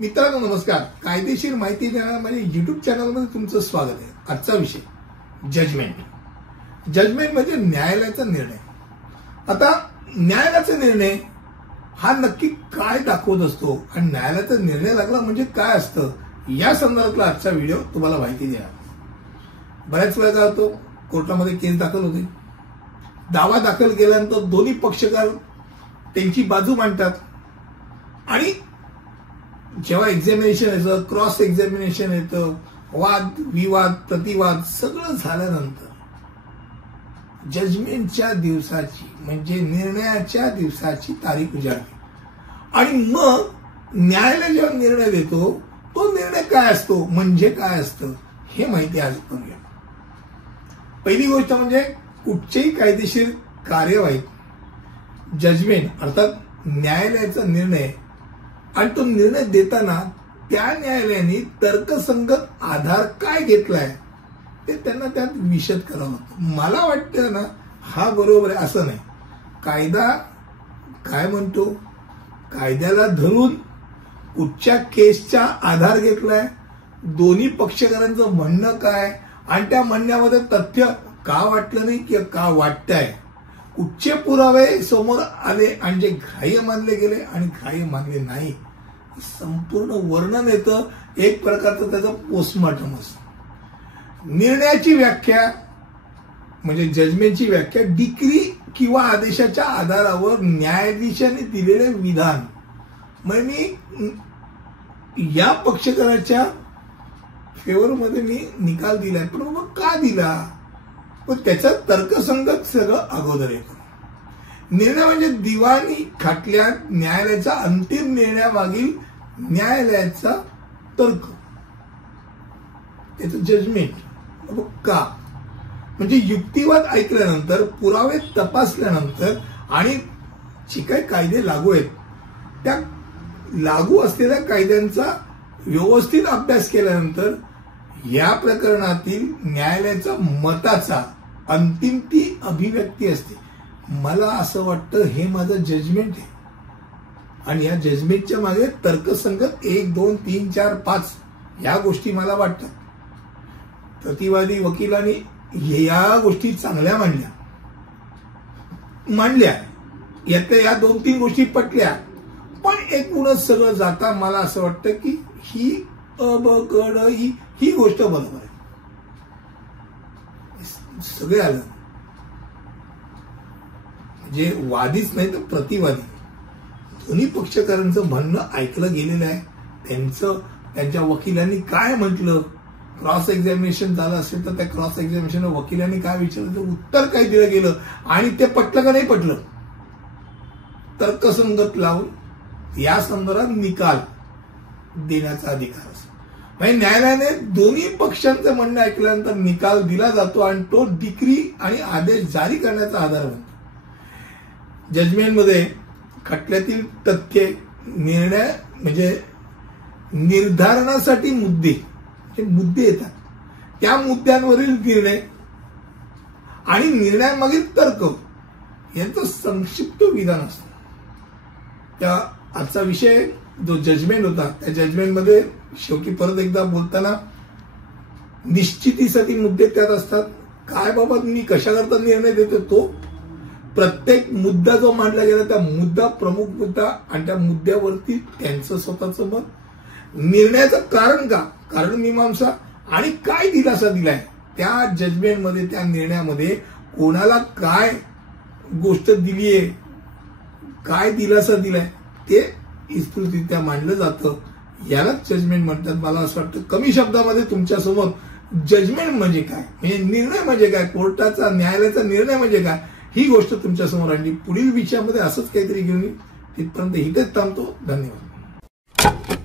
मित्रांनो नमस्कार. कायदेशीर माहिती देणाऱ्या माझ्या युट्यूब चॅनलमध्ये तुमचं स्वागत आहे. आजचा विषय जजमेंट. जजमेंट म्हणजे न्यायालयाचा निर्णय. आता न्यायालयाचा निर्णय हा नक्की काय दाखवत असतो आणि न्यायालयाचा निर्णय लागला म्हणजे काय असतं या संदर्भातला आजचा व्हिडिओ तुम्हाला माहिती देणार. बऱ्याच वेळा काय होतं, कोर्टामध्ये केस दाखल होते. दावा दाखल केल्यानंतर दोन्ही पक्षकार त्यांची बाजू मांडतात आणि जेव्हा एक्झामिनेशन येतं, क्रॉस एक्झामिनेशन येतं, वाद विवाद प्रतिवाद सगळं झाल्यानंतर जजमेंटच्या दिवसाची म्हणजे निर्णयाच्या दिवसाची तारीख उजाडते आणि मग न्यायालय जेव्हा निर्णय देतो तो निर्णय काय असतो म्हणजे काय असतं हे माहिती आज करूया. पहिली गोष्ट म्हणजे कुठचेही कायदेशीर कार्यवाही जजमेंट अर्थात न्यायालयाचा निर्णय आणि तो निर्णय देताना त्या न्यायालयाने तर्कसंगत आधार काय घेतलाय ते त्यांना त्यात विशद करावं लागतं. मला वाटतं ना हा बरोबर आहे असं नाही. कायदा काय म्हणतो, कायद्याला धरून कुठच्या केसचा आधार घेतलाय, दोन्ही पक्षकारांचं म्हणणं काय आणि त्या म्हणण्यामध्ये तथ्य का वाटलं नाही किंवा का वाटतंय, कुठचे पुरावे समोर आले आणि जे ग्राह्य मानले गेले आणि ग्राह्य मानले नाही, संपूर्ण वर्णन येतं. एक प्रकारचं त्याचं पोस्टमॉर्टम असतं. निर्णयाची व्याख्या म्हणजे जजमेंटची व्याख्या डिक्री किंवा आदेशाच्या आधारावर न्यायाधीशाने दिलेले विधान. म्हणजे मी या पक्षकाराच्या फेवरमध्ये मी निकाल दिलाय, पण मग का दिला, पण त्याचा तर्कसंगत सगळं अगोदर येतं. निर्णय म्हणजे दिवाणी खटल्यात न्यायालयाचा अंतिम निर्णयामागील न्यायालयाचा तर्क, त्याचं जजमेंट. का म्हणजे युक्तिवाद ऐकल्यानंतर, पुरावे तपासल्यानंतर आणि जे काही कायदे लागू आहेत त्या लागू असलेल्या कायद्यांचा व्यवस्थित अभ्यास केल्यानंतर या प्रकरणातील न्यायालयाच्या मताचा अंतिम ती अभिव्यक्ती असते. मला असं वाटतं हे माझं जजमेंट आहे आणि या जजमेंटच्या मागे तर्कसंगत 1, 2, 3, 4, 5 या गोष्टी मला वाटतात. प्रतिवादी वकिलांनी या गोष्टी चांगल्या मांडल्या यातल्या या 2-3 गोष्टी पटल्या, पण एकूणच सगळं जाता मला असं वाटतं की ही अबकड ही गोष्ट बरोबर आहे. सगळे आलं म्हणजे वादीच नाही तर प्रतिवादी दोन्ही पक्षकारांचं म्हणणं ऐकलं गेलेलं आहे. त्यांच्या वकिलांनी काय म्हटलं, क्रॉस एक्झामिनेशन झालं असेल तर त्या क्रॉस एक्झामिनेशन वकिलांनी काय विचारलं, ते उत्तर काय दिलं गेलं आणि ते पटलं का नाही पटलं, तर्कसंगत लावून या संदर्भात निकाल देण्याचा अधिकार असतो. म्हणजे न्यायालयाने दोन्ही पक्षांचं म्हणणं ऐकल्यानंतर निकाल दिला जातो आणि तो डिक्री आणि आदेश जारी करण्याचा आधार बनतो. जजमेंटमध्ये खटल्यातील तथ्य, निर्णय म्हणजे निर्धारणासाठी मुद्दे येतात, त्या मुद्द्यांवरील निर्णय आणि निर्णयामागील तर्क यांचं संक्षिप्त विधान असतं. त्या आजचा विषय जो जजमेंट होता त्या जजमेंटमध्ये शेवटी परत एकदा बोलताना निश्चितीसाठी मुद्दे त्यात असतात. काय बाबा मी कशाकरता निर्णय देतो, तो प्रत्येक मुद्दा जो मांडला गेला त्या मुद्दा, प्रमुख मुद्दा आणि त्या मुद्द्यावरती त्यांचं स्वतःचं मत, निर्णयाचं कारण का, कारण मीमांसा आणि काय दिलासा दिलाय त्या जजमेंटमध्ये, त्या निर्णयामध्ये कोणाला काय गोष्ट दिलीये, काय दिलासा दिलाय ते विस्तृतरित्या मांडलं जातं. यालाच जजमेंट म्हणतात. मला असं वाटतं कमी शब्दामध्ये तुमच्या समोर जजमेंट म्हणजे काय, म्हणजे निर्णय म्हणजे काय, कोर्टाचा न्यायालयाचा निर्णय म्हणजे काय ही गोष्ट तुमच्या समोर आणली. पुढील विषयामध्ये असंच काहीतरी घेऊन तिथपर्यंत इथेच थांबतो. धन्यवाद.